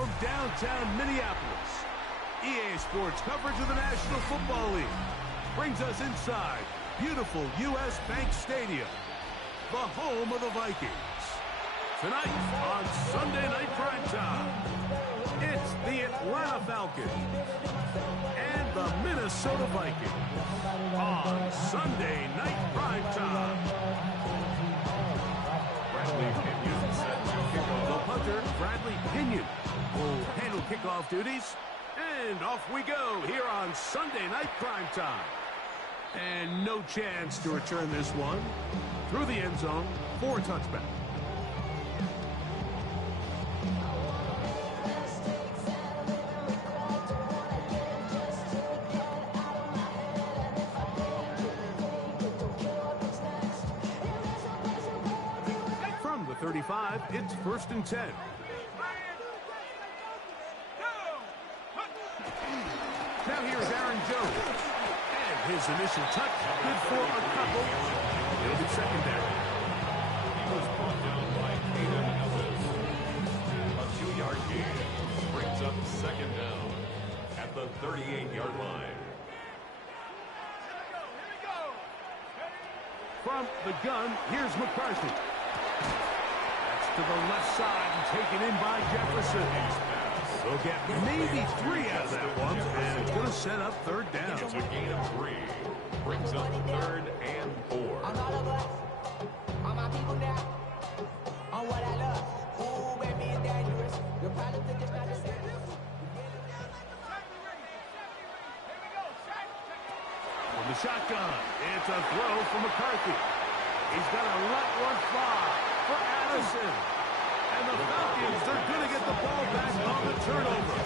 from downtown Minneapolis. EA Sports coverage of the National Football League brings us inside beautiful U.S. Bank Stadium, the home of the Vikings. Tonight on Sunday Night Primetime, it's the Atlanta Falcons and the Minnesota Vikings on Sunday Night Primetime. Bradley Pinion set to kick off. The punter, Bradley Pinion, will handle kickoff duties. And off we go here on Sunday Night Primetime. And no chance to return this one through the end zone for a touchback. From the 35, it's 1st and 10. Now here's Aaron Jones. And his initial touch, good for a couple. It'll be second down. He was brought down by Caden Ellis. A 2-yard gain brings up second down at the 38-yard line. From the gun, here's McCarthy. That's to the left side and taken in by Jefferson. They'll get maybe 3 out of that one, and it's going to set up third down. It's a gain of 3. Brings up 3rd and 4. I'm all of us. All my people now. On what I love. Ooh, baby, it's dangerous. You'll probably think it's not the same. From the shotgun, it's a throw for McCarthy. He's going to let one fly for Addison. And the Falcons are going to get the ball back on the turnover.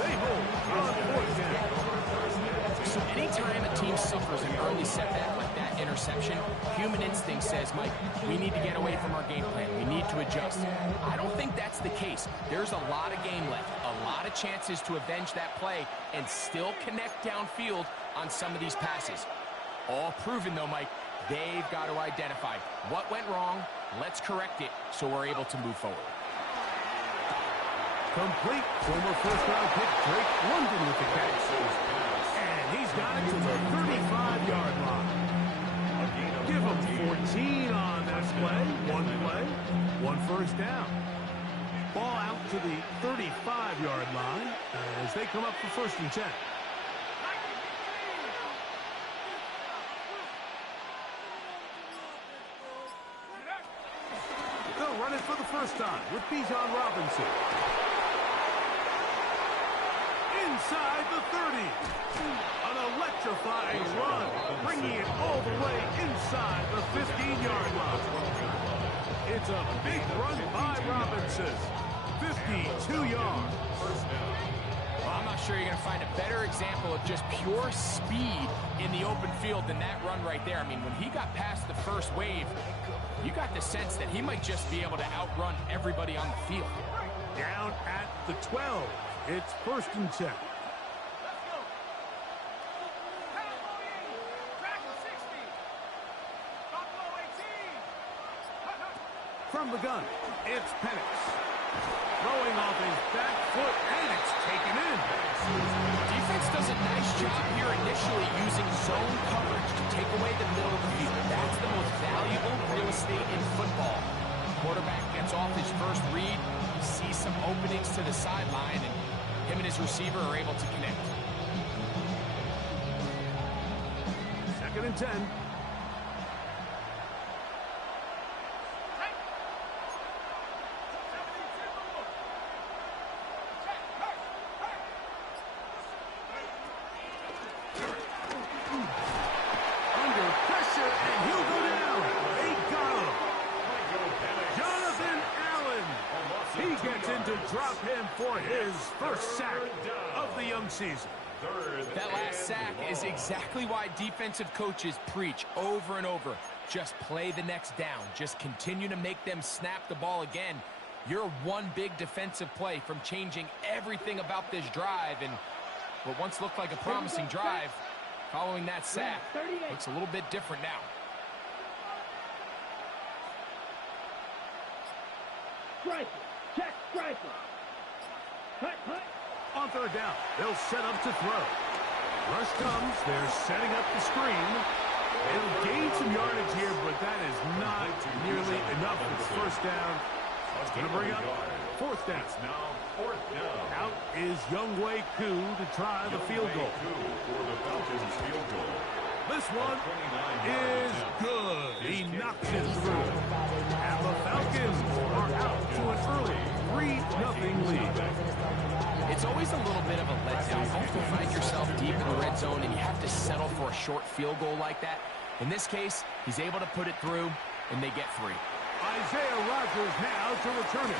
They hold on 4th down. So anytime a team suffers an early setback like that interception, human instinct says, Mike, we need to get away from our game plan. We need to adjust. I don't think that's the case. There's a lot of game left, a lot of chances to avenge that play and still connect downfield on some of these passes. All proven, though, Mike. They've got to identify what went wrong. Let's correct it so we're able to move forward. Complete. Former first-round pick Drake London with the catch. And he's got it to the 35-yard line. Give him 14 on that play. One first down. Ball out to the 35-yard line as they come up for 1st and 10. They'll run it for the first time with Bijan Robinson. Inside the 30. An electrifying run, bringing it all the way inside the 15-yard line. It's a big run by Robinson. 52 yards. Well, I'm not sure you're going to find a better example of just pure speed in the open field than that run right there. I mean, when he got past the first wave, you got the sense that he might just be able to outrun everybody on the field. Down at the 12. It's 1st and 10. From the gun, it's Penix. Throwing off his back foot, and it's taken in. Defense does a nice job here initially using zone coverage to take away the middle of the field. That's the most valuable real estate in football. Quarterback gets off his first read, sees some openings to the sideline, and him and his receiver are able to connect. 2nd and 10. Drop him for his first sack of the young season. That last sack is exactly why defensive coaches preach over and over. Just play the next down. Just continue to make them snap the ball again. You're one big defensive play from changing everything about this drive. And what once looked like a promising drive, following that sack, looks a little bit different now. Striker, check striker. On third down, they'll set up to throw. Rush comes. They're setting up the screen. They'll gain some yardage here, but that is not nearly enough for the first down. It's going to bring up fourth down. Now fourth down. Out is Younghoe Koo to try the field goal. For the Falcons field goal. This one is good. He knocks it through. And the Falcons are out to an early 3-0 lead. It's always a little bit of a letdown. You find yourself deep in the red zone and you have to settle for a short field goal like that. In this case, he's able to put it through, and they get 3. Isaiah Rodgers now to return it.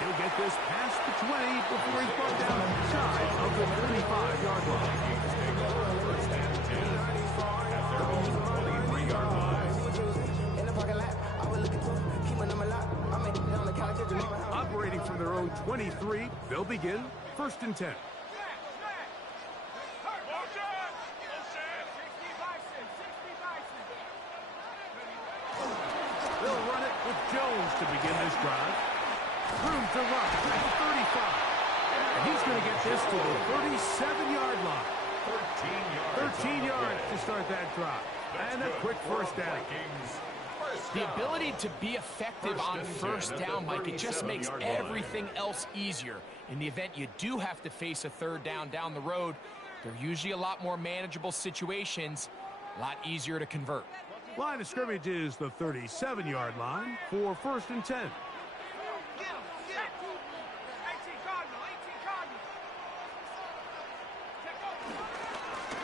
He'll get this past the 20 before he's brought down shy of the 35-yard line. First and 10 at their own 23-yard line. Operating from their own 23, they'll begin first and 10. They'll run it with Jones to begin this drive. Room to run at the 35. And he's going to get this to the 37-yard line. 13 yards to start that drive. And a quick first down. The ability to be effective on first down, Mike, it just makes everything else easier. In the event you do have to face a third down the road, they're usually a lot more manageable situations, a lot easier to convert. Line of scrimmage is the 37-yard line for first and 10.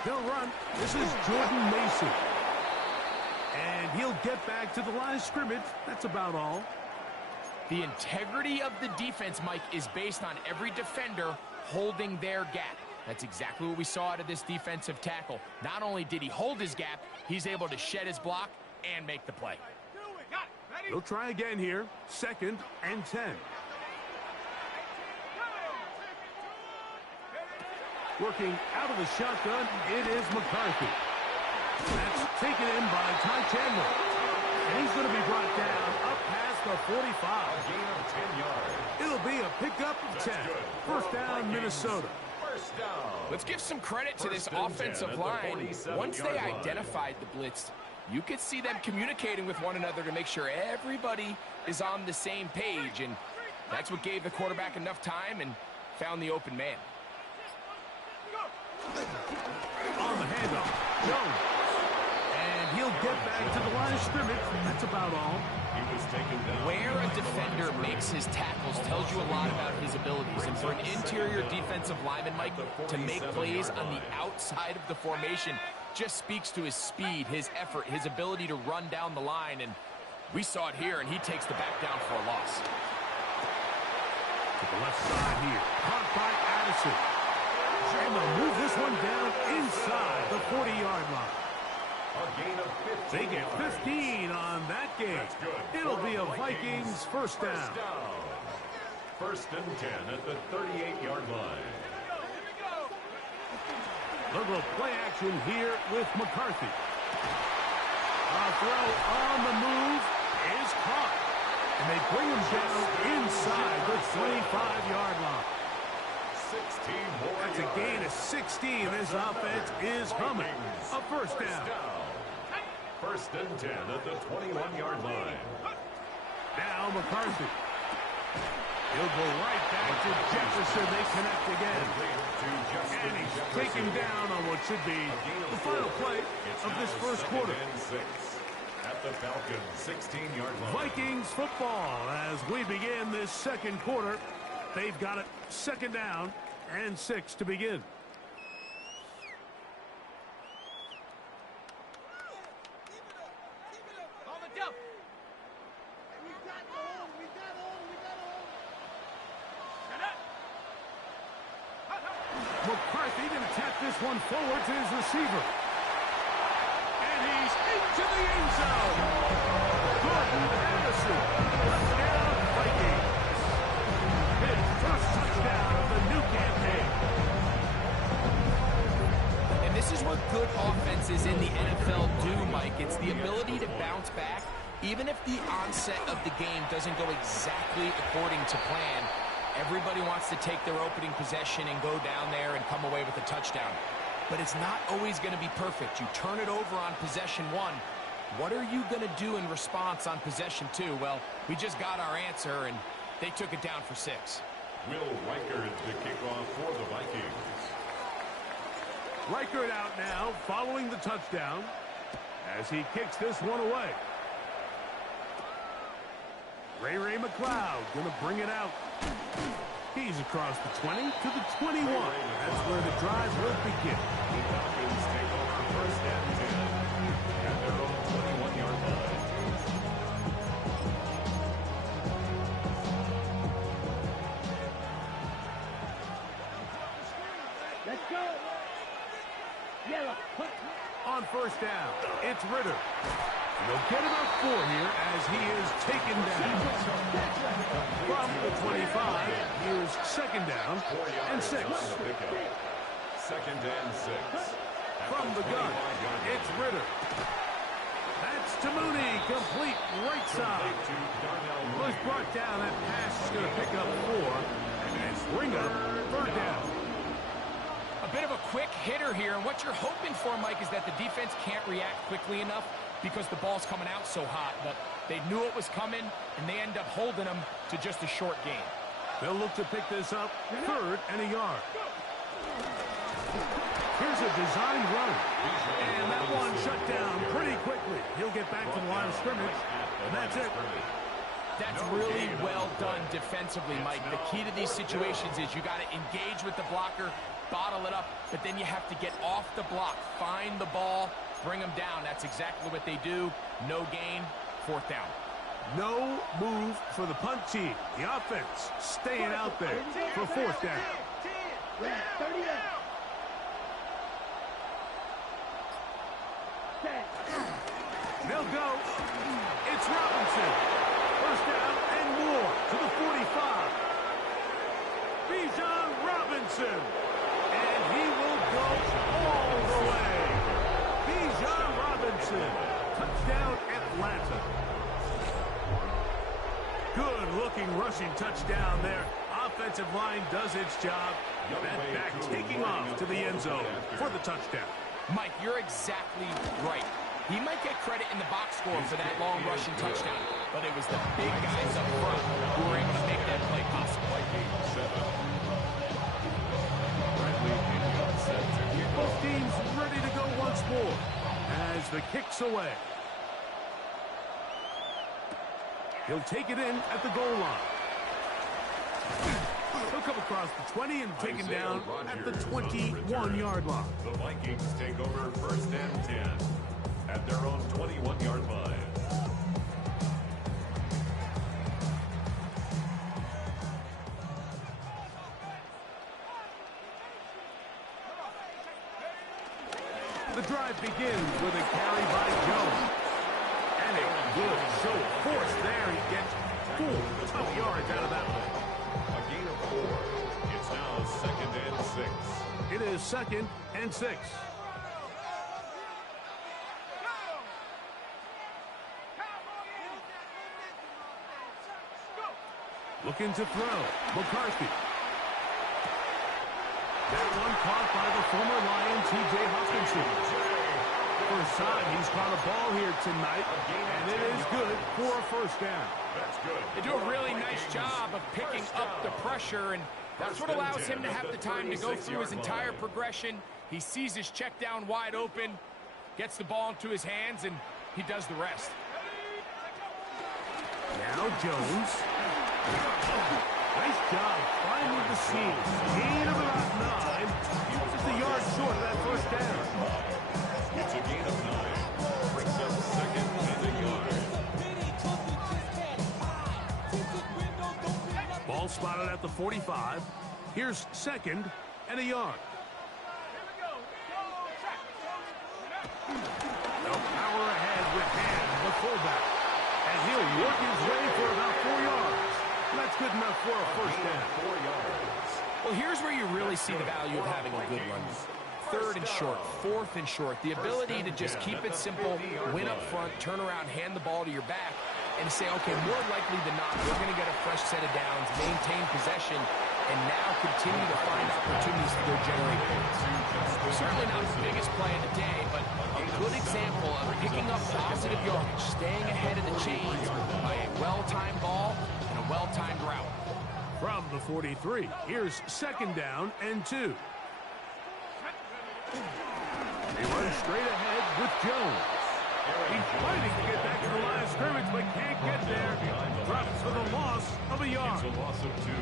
They'll run. This is Jordan Mason. And he'll get back to the line of scrimmage. That's about all. The integrity of the defense, Mike, is based on every defender holding their gap. That's exactly what we saw out of this defensive tackle. Not only did he hold his gap, he's able to shed his block and make the play. He'll try again here. Second and 10. Working out of the shotgun, it is McCarthy. That's taken in by Ty Chandler. And he's going to be brought down up past the 45. A gain of 10 yards. It'll be a pickup of 10. First down, Minnesota. First down. Let's give some credit to this offensive line. Once they identified the blitz, you could see them communicating with one another to make sure everybody is on the same page. And that's what gave the quarterback enough time and found the open man. On the handoff, Jones. And he'll get back to the line of scrimmage. That's about all. He was taken down. Where a defender makes his tackles tells you a lot about his abilities. And for an interior defensive lineman, Mike, to make plays on the outside of the formation just speaks to his speed, his effort, his ability to run down the line. And we saw it here, and he takes the back down for a loss. To the left side here. Caught by Addison. And they'll move this one down inside the 40-yard line. A gain of 15. They get 15 on that game. It'll be a Vikings first down. First and 10 at the 38-yard line. Little play action here with McCarthy. A throw on the move is caught. And they bring him down inside the 25-yard line. 16 more. That's a gain of 16. This offense is humming. A first down. First and 10 at the 21-yard line. Now McCarthy. He'll go right back to Jefferson. They connect again. And he's taken down on what should be the final play of this first quarter. At the Falcons 16-yard line. Vikings football as we begin this second quarter. They've got it second down and 6 to begin. McCarthy going to tap this one forward to his receiver. And he's into the end zone. Jordan Addison. Touchdown, Vikings. His first touchdown of the new campaign. And this is what good offenses in the NFL do, Mike. It's the ability to bounce back, even if the onset of the game doesn't go exactly according to plan. Everybody wants to take their opening possession and go down there and come away with a touchdown. But it's not always going to be perfect. You turn it over on possession 1. What are you going to do in response on possession 2? Well, we just got our answer, and they took it down for 6. Will Reichard the kickoff for the Vikings. Reichard out now following the touchdown as he kicks this one away. Ray McLeod going to bring it out. He's across the 20 to the 21. That's where the drive will begin. The Falcons take over first and 10 at their own 21-yard line. Let's go. Yellow. On first down, it's Ritter. They'll get about 4 here as he is taken down. From the 25, here's second down and 6. Second and 6. From the gun, it's Ritter. That's to Mooney, complete right side. Was brought down, that pass is going to pick up 4, and bring up third down. A bit of a quick hitter here, and what you're hoping for, Mike, is that the defense can't react quickly enough because the ball's coming out so hot, but they knew it was coming, and they end up holding them to just a short gain. They'll look to pick this up, third and a yard. Here's a designed run, and that one shut down pretty quickly. He'll get back to the line of scrimmage, and that's it. That's really well done defensively, Mike. The key to these situations is you got to engage with the blocker, bottle it up, but then you have to get off the block, find the ball, bring them down. That's exactly what they do. No gain, fourth down. No move for the punt team. The offense staying out there for fourth down. They'll go. It's Robinson. First down and more to the 45. Bijan Robinson. And he will go all the way. Bijan Robinson. Touchdown Atlanta. Good-looking rushing touchdown there. Offensive line does its job. That back taking off to the end zone for the touchdown. Mike, you're exactly right. He might get credit in the box score for that long rushing touchdown, but it was the big guys up front who were able to make that play possible. Both teams ready to go once more as the kick's away. He'll take it in at the goal line. He'll come across the 20 and taken down at the 21-yard line. The Vikings take over first and 10 at their own 21-yard line. The drive begins with a carry by Jones. And a good show of force there. He gets 4 tough yards out of that one. A gain of 4. It's now second and 6. It is second and 6. Looking to throw. McCarthy. That one caught by the former Lion, T.J. Hawkinson. First time he's caught a ball here tonight, and it is good for a first down. That's good. They do a really nice job of picking up the pressure, and that's what allows him to have the time to go through his entire progression. He sees his check down wide open, gets the ball into his hands, and he does the rest. Now Jones. Nice job finding the seams. Gain of about 9. Just a yard short of that first down. It's a gain of 9. Brings up second and a yard. Ball spotted at the 45. Here's second and a yard. No power ahead with Hand, the fullback. And he'll work his way for about 4 yards. That's good enough for a first down. 4 yards. Well, here's where you really see the value of having a good run. Third and short, fourth and short. The ability to just keep it simple, win up front, turn around, hand the ball to your back. and say, okay, more likely than not, we're going to get a fresh set of downs, maintain possession, and now continue to find opportunities to go generate points. Certainly not the biggest play of the day, but a good example of picking up positive yardage, staying ahead of the chains by a well-timed ball and a well-timed route. From the 43, here's 2nd down and 2. He runs straight ahead with Jones. He's fighting to get back to the line of scrimmage, but can't get there. Drops for the loss of a yard. It's a loss of 2.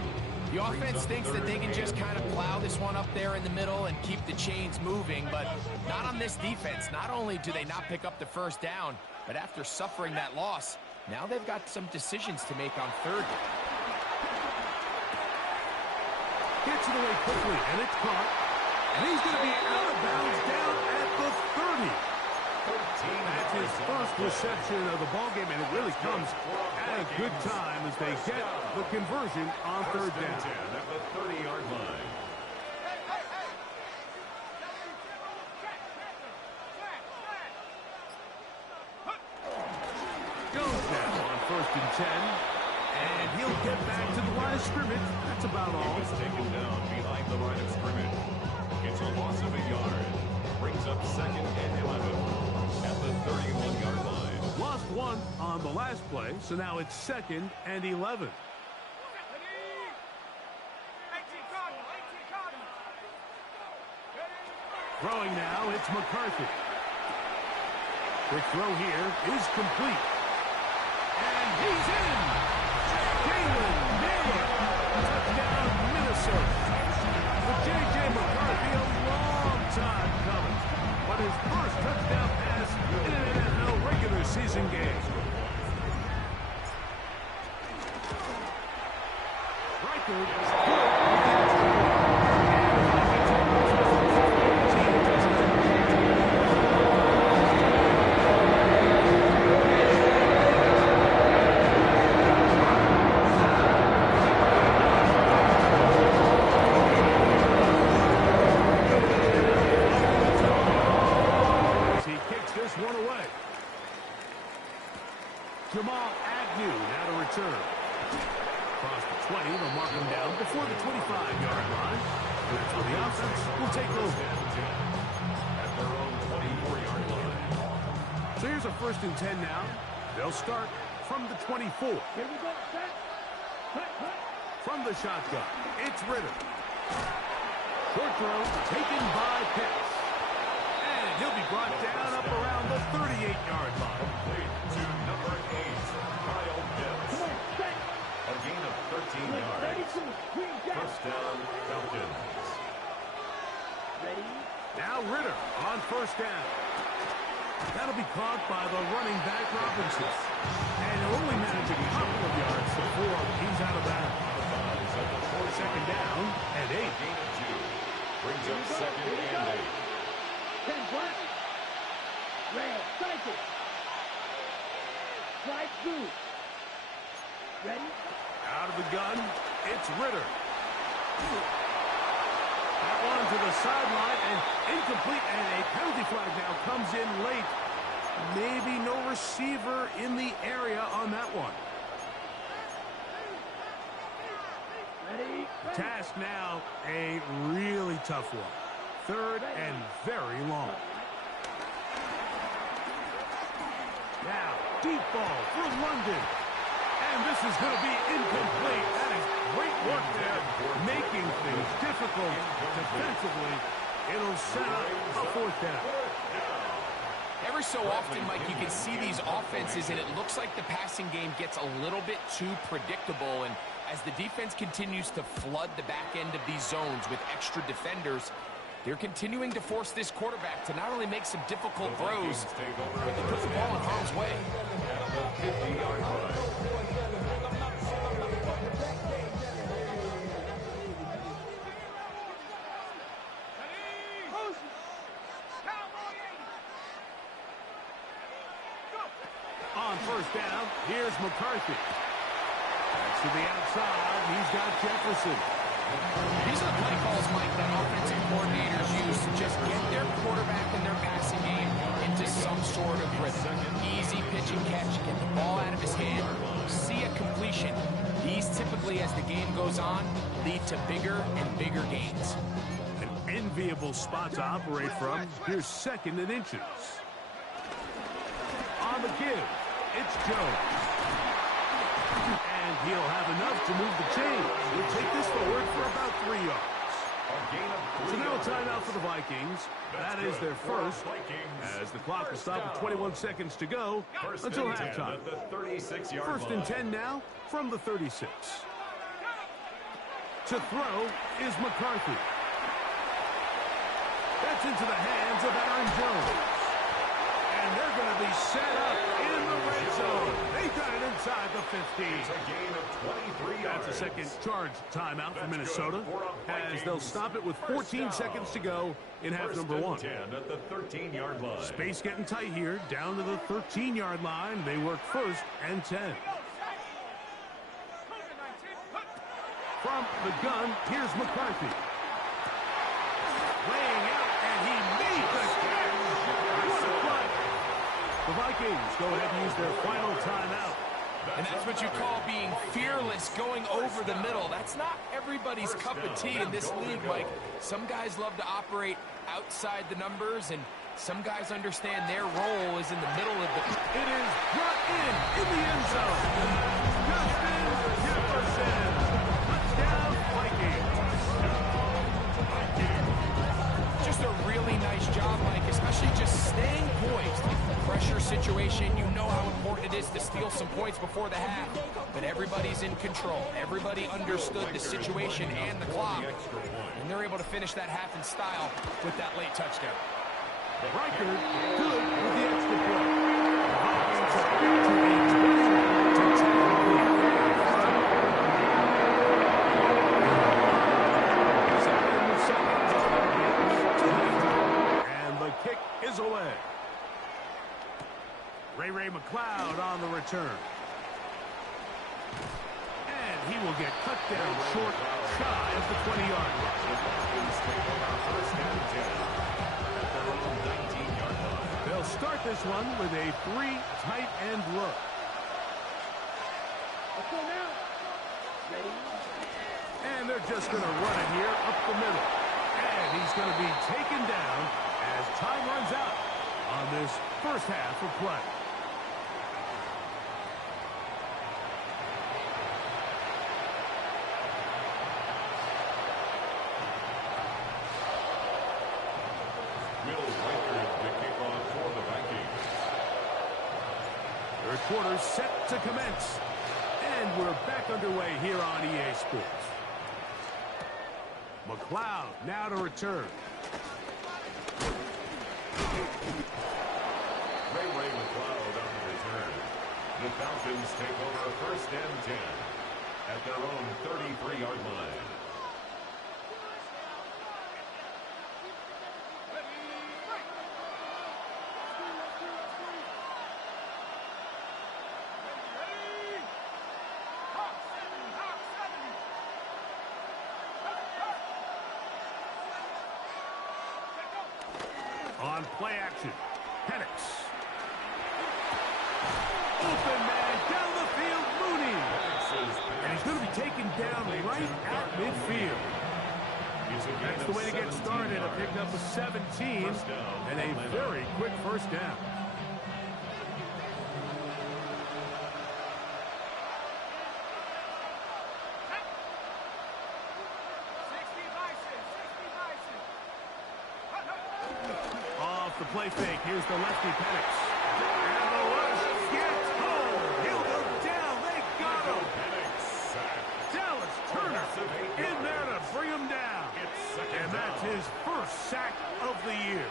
The offense thinks that they can just kind of plow this one up there in the middle and keep the chains moving, but not on this defense. Not only do they not pick up the 1st down, but after suffering that loss, now they've got some decisions to make on 3rd down. Gets it away quickly, and it's caught. And he's going to be out of bounds down at the 30. That's his first reception of the ballgame, and it really comes at a good time as they get the conversion on 3rd down. At the 30-yard line. Jones now on 1st and 10. And he'll get back to the line of scrimmage. That's about all. He was taken down behind the line of scrimmage. It's a loss of a yard. Brings up 2nd and 11 at the 31-yard line. Lost 1 on the last play, so now it's 2nd and 11. Throwing now, it's McCarthy. Quick throw here is complete. And he's in! Jalen Naylor! Touchdown, Minnesota. For J.J. McCarthy, a long time coming. But his first touchdown pass in an NFL regular season game. Record is good. Across the 20, they'll mark him down before the 25-yard line. That's where the offense will take over. At their own 24-yard line. So here's a 1st and 10 now. They'll start from the 24. From the shotgun, it's Ritter. Short throw taken by Pitts. And he'll be brought down up around the 38-yard line. Complete to number 8, Kyle Pitts. A gain of 13 yards. 1st down, Falcons. Now Ritter on 1st down. That'll be caught by the running back Robinson. And he'll only manage a couple of yards before he's out of bounds. 2nd down and 8. Gain of 2. Brings up 2nd and 8. 10 black. Red, cycle. Slide through. Ready? Out of the gun, it's Ritter. That one to the sideline and incomplete, and a penalty flag now comes in late. Maybe no receiver in the area on that one. Ready? The task now, a really tough one. 3rd and very long. Now, deep ball for London. And this is going to be incomplete. That is great work there, making things difficult defensively. It'll set up a 4th down. Every so often, Mike, you can see these offenses, and it looks like the passing game gets a little bit too predictable. And as the defense continues to flood the back end of these zones with extra defenders, they're continuing to force this quarterback to not only make some difficult throws, but to put the ball in harm's way. At the 50-yard line. On 1st down, here's McCarthy. Back to the outside, he's got Jefferson. These are the play calls, Mike, that offensive coordinators use to just get their quarterback and their passing game into some sort of rhythm. Easy pitch and catch, get the ball out of his hand, see a completion. These typically, as the game goes on, lead to bigger and bigger gains. An enviable spot to operate from. Here's 2nd and inches. On the give, it's Jones. And he'll have enough to move the chains. He'll take this forward for about 3 yards. So now a timeout for the Vikings. That is their first, as the clock will stop with 21 seconds to go until halftime. 1st and 10 now from the 36. To throw is McCarthy. That's into the hands of Aaron Jones. And they're going to be set up in the red zone. They got it inside the 15. It's a gain of 23 yards. That's a second charge timeout for Minnesota, as they'll stop it with 14 seconds to go in half number 1. 10 at the 13-yard line. Space getting tight here, down to the 13-yard line. They work 1st and 10. From the gun, here's McCarthy. Laying out, and he made the catch. What a play. The Vikings go ahead and use their final timeout. And that's what you call being fearless, going over the middle. That's not everybody's cup of tea in this league, Mike. Some guys love to operate outside the numbers, and some guys understand their role is in the middle of the... It is brought in the end zone. Justin Jefferson. Touchdown, Vikings. Just a really nice job, Mike, especially just staying poised. Pressure situation, you know how important it is to steal some points before the half, but everybody's in control. Everybody understood the situation and the clock, and they're able to finish that half in style with that late touchdown. Riker good with the extra point. The Vikings are back to a 21-10 lead. And the kick is away. Ray McLeod on the return. And he will get cut down short, shy of the 20-yard line. They'll start this one with a 3 tight end look. Let's go now. Ready? And they're just going to run it here up the middle. And he's going to be taken down as time runs out on this first half of play. Third quarter set to commence. And we're back underway here on EA Sports. McLeod now to return. Ray McLeod on the return. The Falcons take over 1st and 10 at their own 33-yard line. On play action, Penix. Open man down the field, Mooney. And he's going to be taken down right at midfield. That's the way to get started. A pickup of 17 and a very quick first down. The play fake. Here's the lefty Penix. And the rush gets home. He'll go down. They got him. Dallas Turner in there to bring him down. And that's his first sack of the year.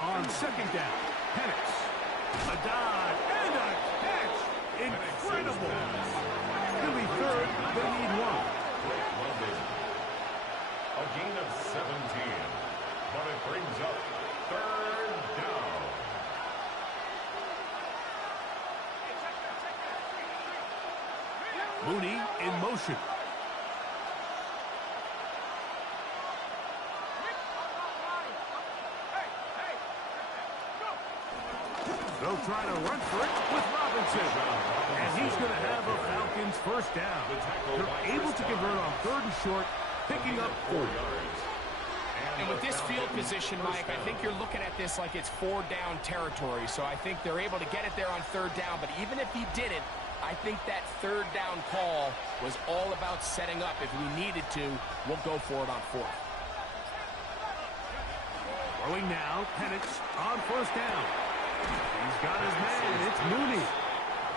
On 2nd down, Penix. A dive and a catch. Incredible. He'll be 3rd, they need 1. A gain of 17, but it brings up 3rd down. Mooney in motion. They'll try to run for it with Robinson. And he's going to have a Falcons first down. They're able to convert on 3rd and short, picking up 4 yards. And with this field position, Mike, I think you're looking at this like it's 4-down territory. So I think they're able to get it there on 3rd down. But even if he didn't, I think that 3rd down call was all about setting up. If we needed to, we'll go for it on 4th. Throwing now, Penix on 1st down. He's got his man. It's Mooney.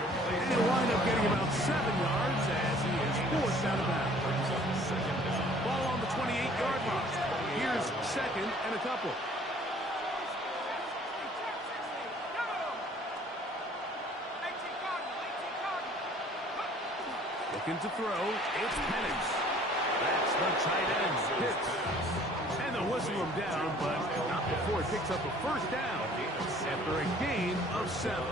And he'll wind up getting about 7 yards as he is forced out of bounds. Ball on the 28-yard line. Here's 2nd and a couple. Looking to throw, it's Penix. That's the tight end's hit. And they'll whistle him down, but not before he picks up a 1st down after a gain of 7.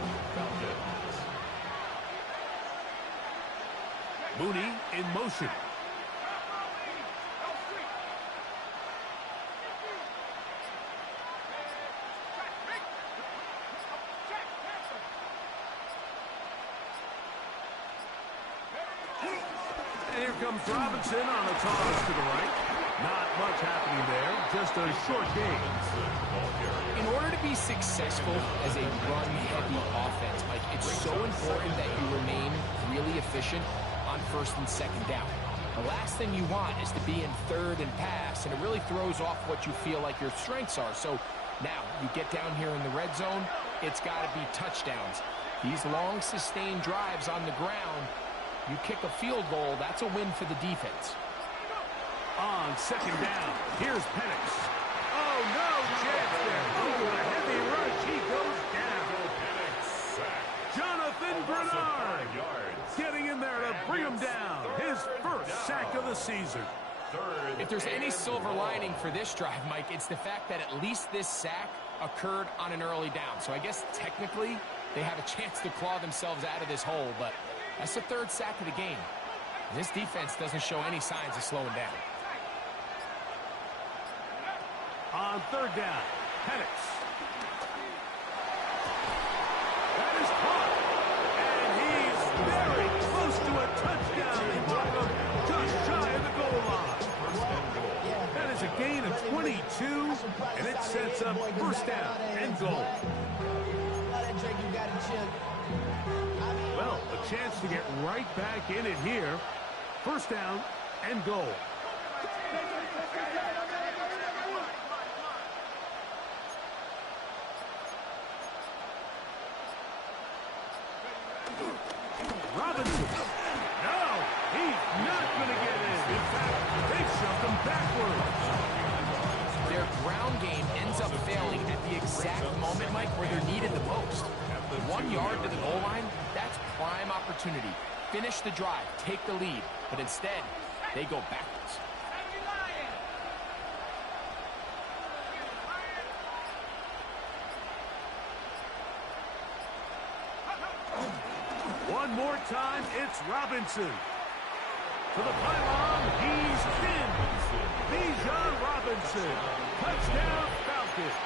Mooney in motion. And here comes Robinson on a toss to the right. Not much happening there, just a short gain. In order to be successful as a run-heavy offense, Mike, it's so important that you remain really efficient on 1st and 2nd down. The last thing you want is to be in 3rd and pass, and it really throws off what you feel like your strengths are. So now you get down here in the red zone, it's got to be touchdowns. These long, sustained drives on the ground, you kick a field goal, that's a win for the defense. On 2nd down, here's Penix. Oh, no chance there. Oh, a heavy rush. He goes down. Jonathan Bernard getting in there to bring him down. His 1st sack of the season. If there's any silver lining for this drive, Mike, it's the fact that at least this sack occurred on an early down. So I guess technically they have a chance to claw themselves out of this hole, but that's the 3rd sack of the game. This defense doesn't show any signs of slowing down. On 3rd down, Penix. That is caught. And he's very close to a touchdown. He brought him just shy of the goal line. That is a gain of 22, and it sets up 1st down and goal. Well, a chance to get right back in it here. 1st down and goal. Robinson. No, he's not going to get in. In fact, they shoved him backwards. Their ground game ends up failing at the exact moment, Mike, where they're needed the most. 1 yard to the goal line, that's prime opportunity. Finish the drive, take the lead, but instead, they go backwards. One more time, it's Robinson. To the pylon, he's in. Bijan Robinson. Touchdown, Falcons.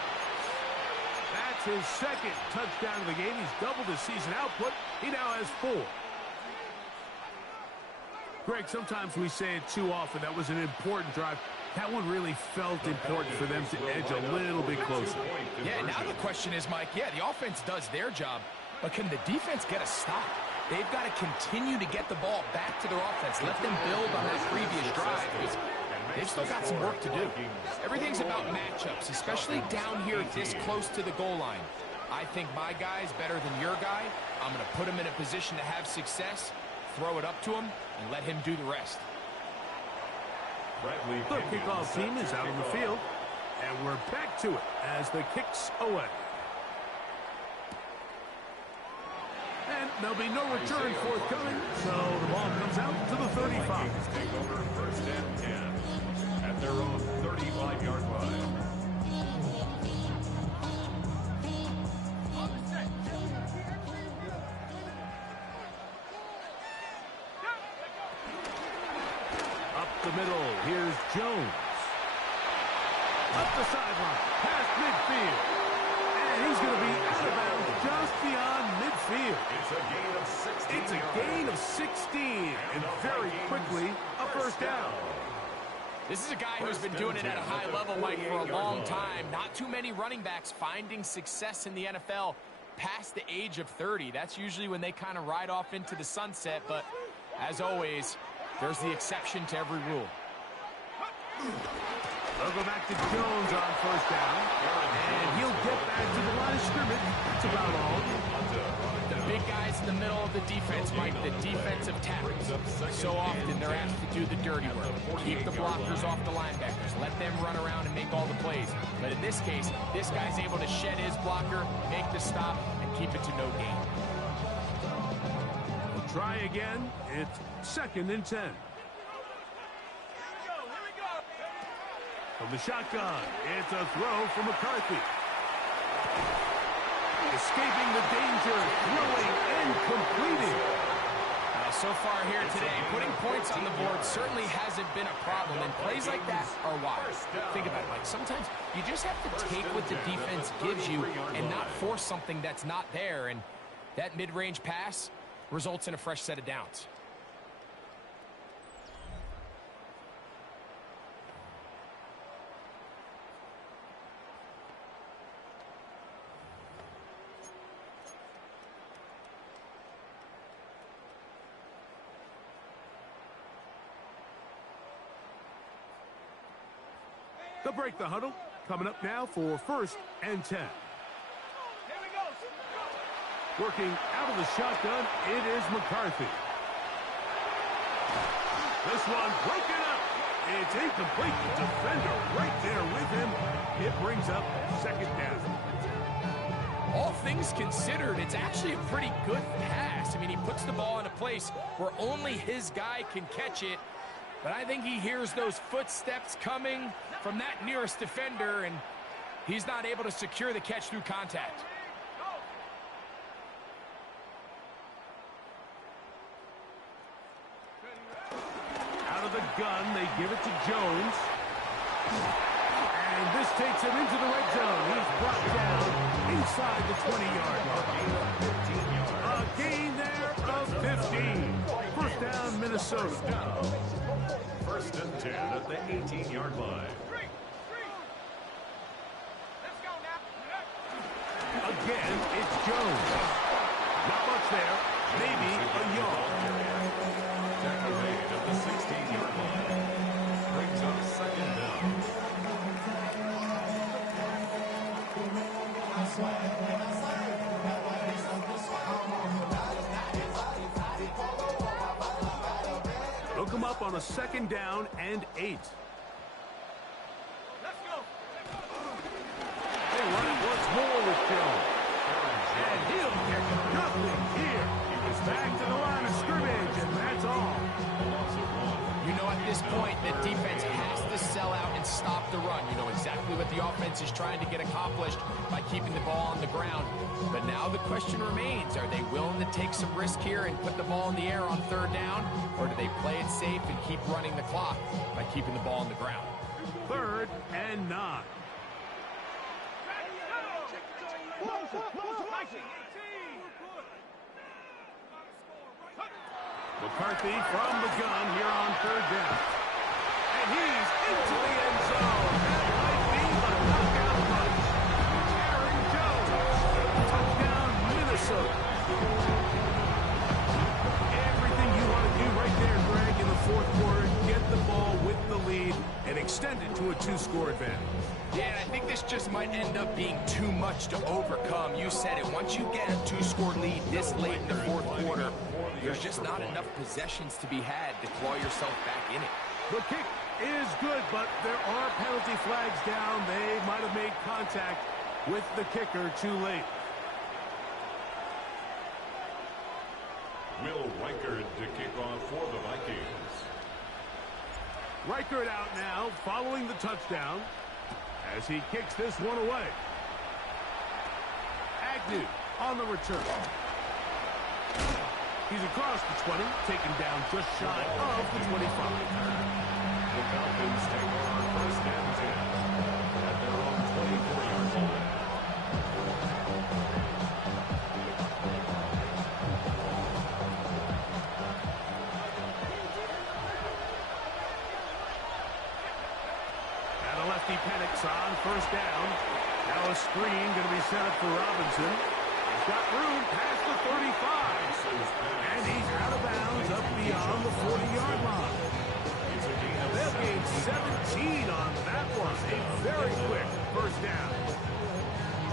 That's his 2nd touchdown of the game. He's doubled his season output. He now has 4. Greg, sometimes we say it too often. That was an important drive. That one really felt important for them to edge a little bit closer. Yeah, now the question is, Mike, yeah, the offense does their job, but can the defense get a stop? They've got to continue to get the ball back to their offense. Let them build on that previous drive, because they've still got some work to do. Everything's about matchups, especially down here this close to the goal line. I think my guy's better than your guy. I'm going to put him in a position to have success, throw it up to him, and let him do the rest. The kickoff team is out on the field, and we're back to it as the kick's away. And there'll be no return forthcoming, so the ball comes out to the 35. Take over 1st and 10 at their own 35-yard line. Up the middle, here's Jones. Up the sideline, past midfield. And he's going to be out of bounds just beyond midfield. It's a gain of 16. It's a gain of 16, and very quickly, a first down. This is a guy who's been doing it at a high level, Mike, for a long time. Not too many running backs finding success in the NFL past the age of 30. That's usually when they kind of ride off into the sunset, but as always, there's the exception to every rule. They'll go back to Jones on first down, and he'll get back to the line of scrimmage. That's about all. The big guys in the middle of the defense, Mike, the defensive tackles. So often they're asked to do the dirty work. Keep the blockers off the linebackers. Let them run around and make all the plays. But in this case, this guy's able to shed his blocker, make the stop, and keep it to no gain. We'll try again. It's 2nd and 10. From the shotgun, it's a throw from McCarthy. Escaping the danger, throwing and completing. So far here today, putting points on the board certainly hasn't been a problem, and plays like that are wise. Think about it, Mike. Sometimes you just have to take what the defense gives you and not force something that's not there, and that mid-range pass results in a fresh set of downs. They'll break the huddle. Coming up now for 1st and 10. Working out of the shotgun, it is McCarthy. This one broken up. It's incomplete. The defender right there with him. It brings up 2nd down. All things considered, it's actually a pretty good pass. I mean, he puts the ball in a place where only his guy can catch it. But I think he hears those footsteps coming from that nearest defender, and he's not able to secure the catch through contact. Out of the gun, they give it to Jones. And this takes him into the red zone. He's brought down inside the 20-yard line. A gain there of 15. First down, Minnesota. 1st and 10 at the 18-yard line. Again, it's Jones. Not much there. Maybe a yard. Activated at the 16-yard line. Brings up 2nd down. Hook him up on a 2nd down and 8. They run it once more with Jones. And he'll get nothing here. He was back to the line of scrimmage, and that's all. You know, at this point, the defense has to sell out and stop the run. You know exactly what the offense is trying to get accomplished by keeping the ball on the ground. But now the question remains, are they willing to take some risk here and put the ball in the air on 3rd down? Or do they play it safe and keep running the clock by keeping the ball on the ground? 3rd and 9. McCarthy from the gun here on 3rd down. And he's into the end zone. That might be the knockout punch. Aaron Jones. Touchdown, Minnesota. Everything you want to do right there, Greg, in the 4th quarter. Get the ball with the lead and extend it to a 2-score advantage. Yeah, and I think this just might end up being too much to overcome. You said it. Once you get a 2-score lead this late in the 4th quarter, there's just not enough possessions to be had to claw yourself back in it. The kick is good, but there are penalty flags down. They might have made contact with the kicker too late. Will Reichard to kick off for the Vikings. Reichard out now, following the touchdown, as he kicks this one away. Agnew on the return. He's across the 20, taken down just shy of the 25. The Falcons take over 1st and 10 at their own 24-yard line. Safety Penix on first down. Now a screen going to be set up for Robinson. He's got room past the 35. And he's out of bounds up beyond the 40-yard line. They'll gain 17 on that one. A very quick first down.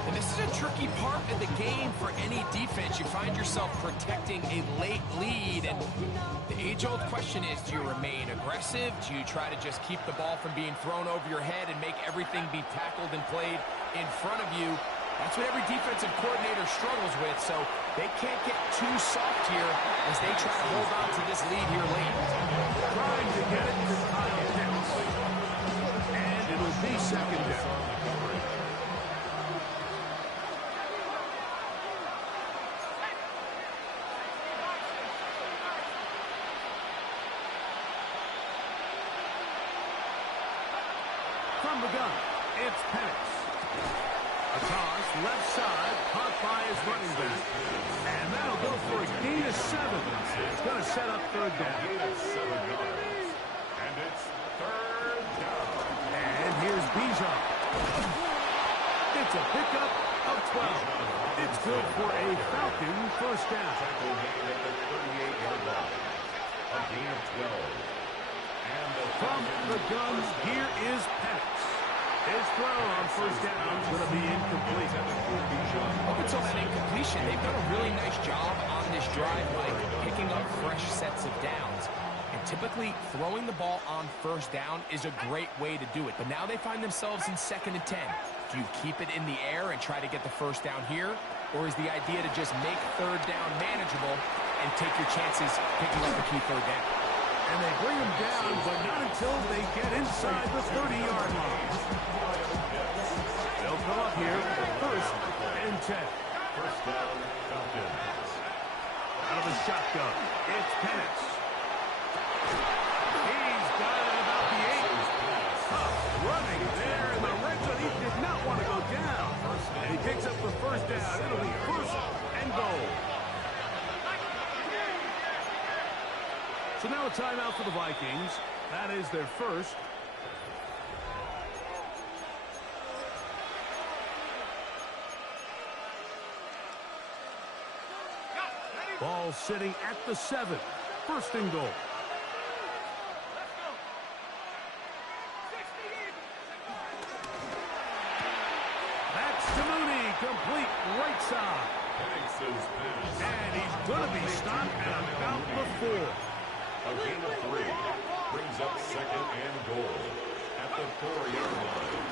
And this is a tricky part of the game for any defense. You find yourself protecting a late lead, and the age-old question is, do you remain aggressive? Do you try to just keep the ball from being thrown over your head and make everything be tackled and played in front of you? That's what every defensive coordinator struggles with, so they can't get too soft here as they try to hold on to this lead here late. Trying to get it to Kyle Pitts. And it'll be second down. From the gun, it's Penix. A toss, left side, caught by his running back. And that'll go for a gain of 7. It's going to set up third down. Gain of 7 yards. And it's third down. And here's Bijan. It's a pickup of 12. It's good for a Falcon first down. Tackle gain at the 38-yard line. A gain of 12. And From the gun, here is Penix. His throw on first down is going to be incomplete. Up until that incompletion, they've done a really nice job on this drive by picking up fresh sets of downs. And typically, throwing the ball on first down is a great way to do it. But now they find themselves in 2nd and 10. Do you keep it in the air and try to get the first down here? Or is the idea to just make third down manageable and take your chances picking up the key third down? And they bring him down, but not until they get inside the 30-yard line. They'll come up here, 1st and 10. First down, Falcons. Out of the shotgun, it's Penix. He's got it at about the 8. Tough running there in the red zone. He did not want to go down. And he picks up the first down. It'll be 1st and goal. So now a timeout for the Vikings. That is their first. Ball sitting at the 7. 1st and goal. That's to Mooney. Complete right side. And he's going to be stopped at about the 4. A gain of 3 brings up 2nd and goal at the 4-yard line.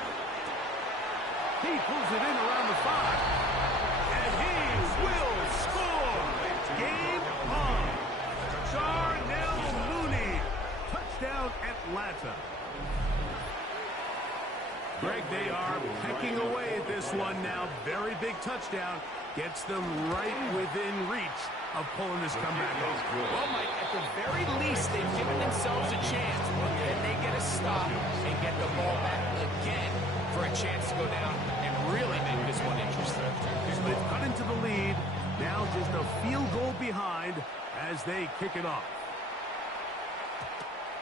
He pulls it in around the 5. And he will score. Game on. Darnell Mooney. Touchdown Atlanta. Greg, they are pecking away at this one now. Very big touchdown. Gets them right within reach of pulling this comeback off. Well, Mike, at the very least, they've given themselves a chance. But then they get a stop and get the ball back again for a chance to go down and really make this one interesting. So they've cut into the lead. Now just a field goal behind as they kick it off.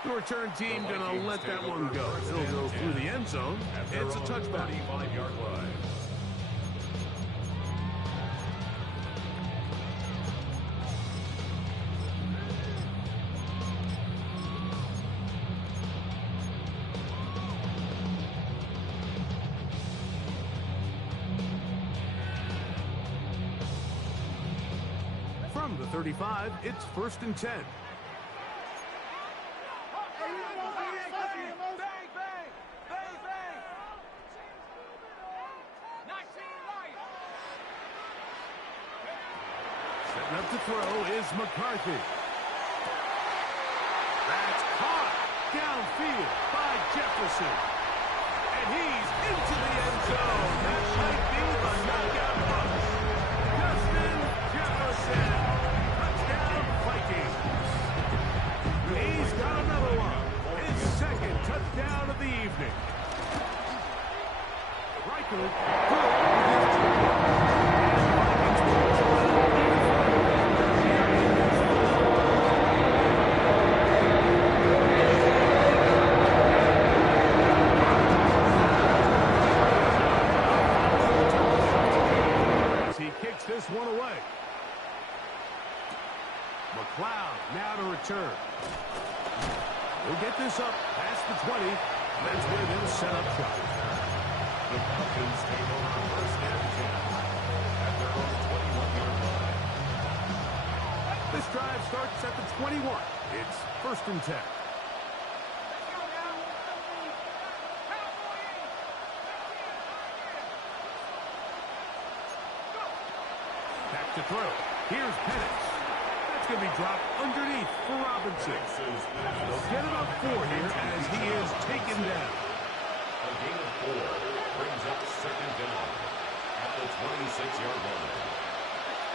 The return team going to let that one go. It'll go through the end zone. It's a touchback. 35-yard line. From the 35, it's 1st and 10. Setting up to throw is McCarthy. That's caught downfield by Jefferson. And he's into the end zone. That might be the knockout punch. Justin Jefferson. Touchdown, Vikings. He's got another one. His 2nd touchdown of the evening. Reichel good with his 2. return. He'll get this up past the 20. That's where they'll set up shop. The Falcons take over first and 10 at their own 21-yard line. This drive starts at the 21. It's first and 10. Back to throw. Here's Penix. That's going to be dropped underneath for Robinson. They'll get it up 4 here as he is taken down. A gain of 4 brings up second down at the 26-yard line.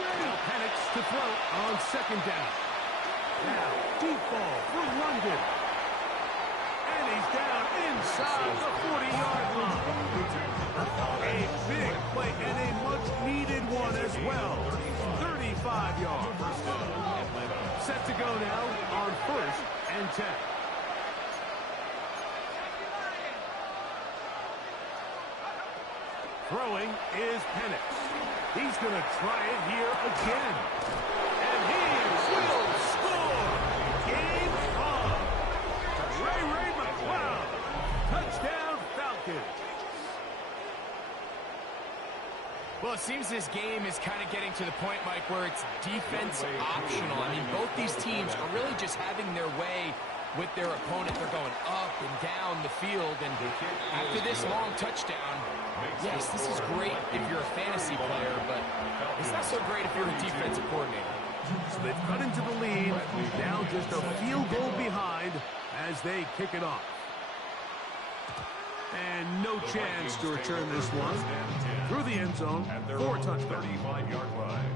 Now Penix to throw on second down. Now deep ball for London. And he's down inside the 40-yard line. A big play and a much-needed one as well. 35 yards. Set to go now on first and 10. Throwing is Penix. He's going to try it here again. And he will score. Game on. Ray McCloud. Touchdown Falcons. Well, it seems this game is kind of getting to the point, Mike, where it's defense optional. I mean, both these teams are really just having their way with their opponent. They're going up and down the field, and after this long touchdown, yes, this is great if you're a fantasy player, but it's not so great if you're a defensive coordinator. So they've cut into the lead, now just a field goal behind as they kick it off. And no chance to return this one. Through the end zone, 4 touchdowns. 35-yard line.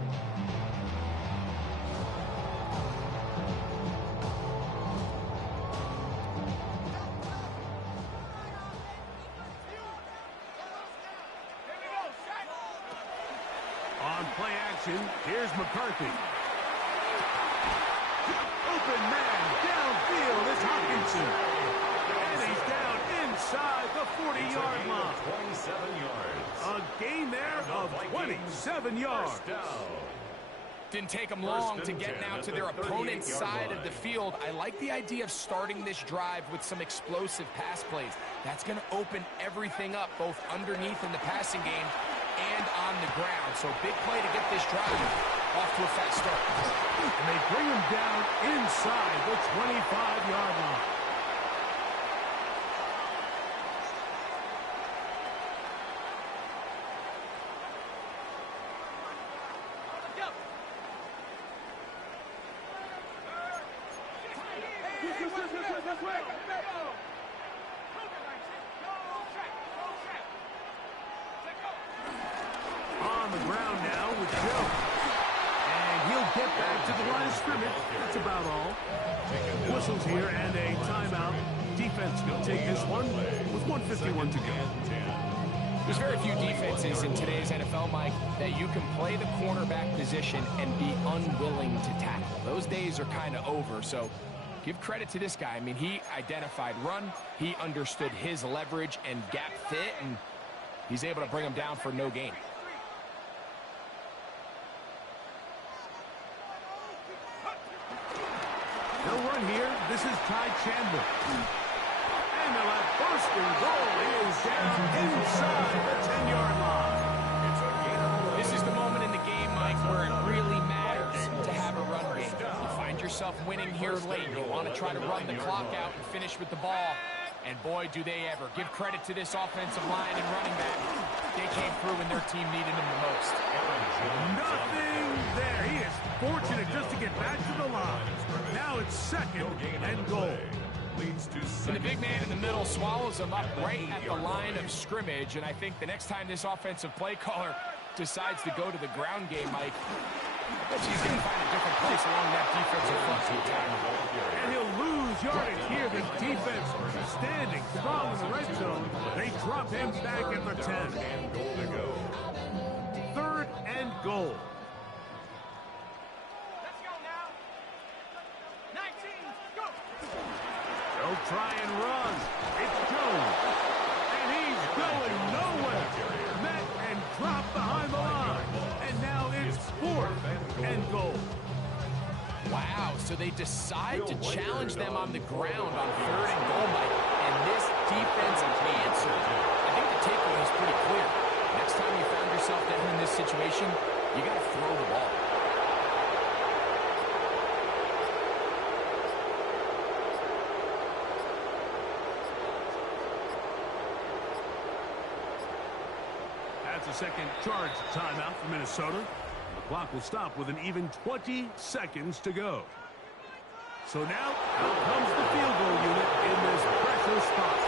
On play action, here's McCarthy. Open man, downfield is Hopkinson. And he's down inside the 40-yard line. 27 yards. A gain there of 27 yards. Didn't take them long to get now to their opponent's side of the field. I like the idea of starting this drive with some explosive pass plays. That's going to open everything up, both underneath in the passing game and on the ground. So big play to get this drive off to a fast start. And they bring him down inside the 25-yard line. On the ground now with Joe. And he'll get back to the line of scrimmage. That's about all. Whistles here and a timeout. Defense will take this one with 1:51 to go. There's very few defenses in today's NFL, Mike, that you can play the cornerback position and be unwilling to tackle. Those days are kind of over, so give credit to this guy. I mean, he identified run, he understood his leverage and gap fit, and he's able to bring him down for no gain. They'll run here. This is Ty Chandler. And they'll have first and goal. He is down inside the 10-yard line. This is the moment in the game, Mike, where it really matters to have a run game. You find yourself winning here late. You want to try to run the clock out and finish with the ball. And boy, do they ever. Give credit to this offensive line and running back. They came through when their team needed him the most. Nothing there. He is fortunate just to get back to the line. Now it's second and goal. And the big man in the middle swallows him up right at the line of scrimmage. And I think the next time this offensive play caller decides to go to the ground game, Mike, I bet he's going to find a different place along that defensive front to attack. And he'll lose yardage here. The defense standing strong in the red zone. They drop him back at the 10. Third and goal. Let's go now. 19, go. They'll try and run. It's Jones. And he's going nowhere. Met and dropped behind the line. And now it's fourth and goal. Wow, so they they decide to challenge them on the ground on 3rd and goal, Mike. And this defense answered. I think the takeaway is pretty clear. Next time you found yourself down in this situation, you got to throw the ball. That's a second charge timeout for Minnesota. The clock will stop with an even 20 seconds to go. So now, out comes the field goal unit in this pressure spot.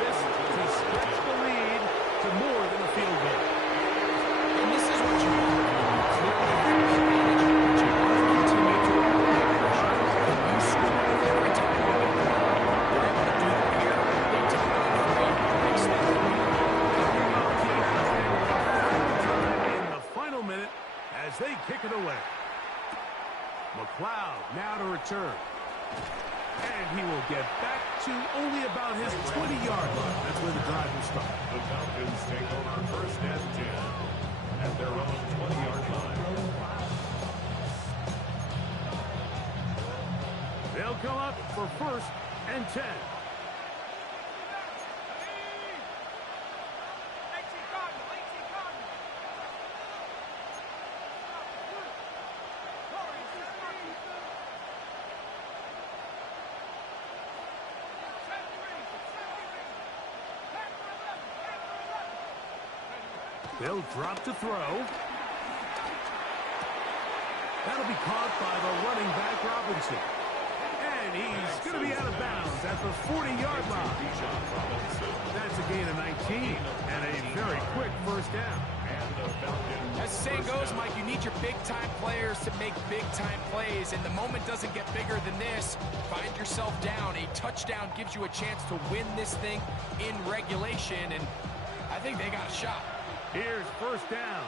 This to stretch the lead to more than a field goal. And this is what you want. Clearly have the advantage, but you want to continue to apply pressure. You score every time you get the ball. They're able to do that here. They take it on 3 and extend the lead. In the final minute, as they kick it away. McLeod now to return. And he will get back to only about his 20-yard line. That's where the drive will start. The Falcons take over 1st and 10 at their own 20-yard line. They'll come up for 1st and 10. They'll drop to throw. That'll be caught by the running back Robinson. And he's going to be out of bounds at the 40-yard line. That's a gain of 19 and a very quick 1st down. As the saying goes, Mike, you need your big-time players to make big-time plays, and the moment doesn't get bigger than this. Find yourself down. A touchdown gives you a chance to win this thing in regulation, and I think they got a shot. Here's 1st down.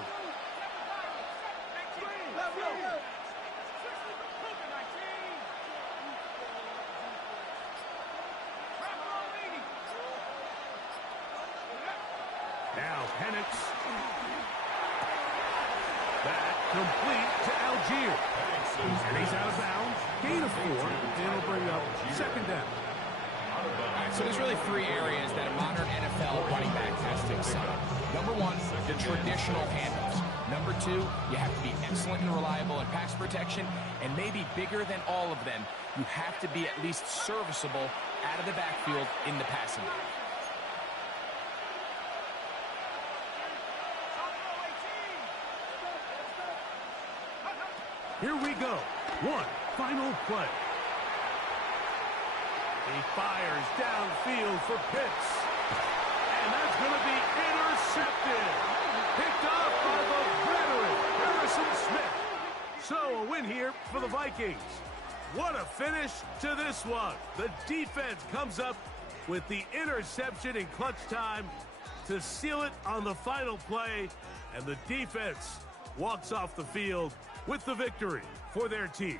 Now Penix. Back complete to Algier. And he's out of bounds. Gain of 4. And it'll bring up 2nd down. All right, so there's really 3 areas that a modern NFL running back has to excel. Number 1, the traditional handoffs. Number 2, you have to be excellent and reliable in pass protection. And maybe bigger than all of them, you have to be at least serviceable out of the backfield in the passing game. Here we go. One final play. He fires downfield for Pitts. And that's going to be intercepted. Picked off by the veteran, Harrison Smith. So a win here for the Vikings. What a finish to this one. The defense comes up with the interception in clutch time to seal it on the final play. And the defense walks off the field with the victory for their team.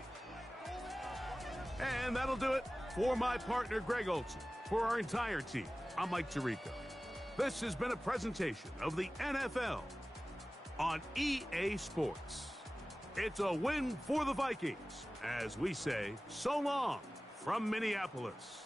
And that'll do it for my partner, Greg Olson. For our entire team, I'm Mike Tirico. This has been a presentation of the NFL on EA Sports. It's a win for the Vikings, as we say so long from Minneapolis.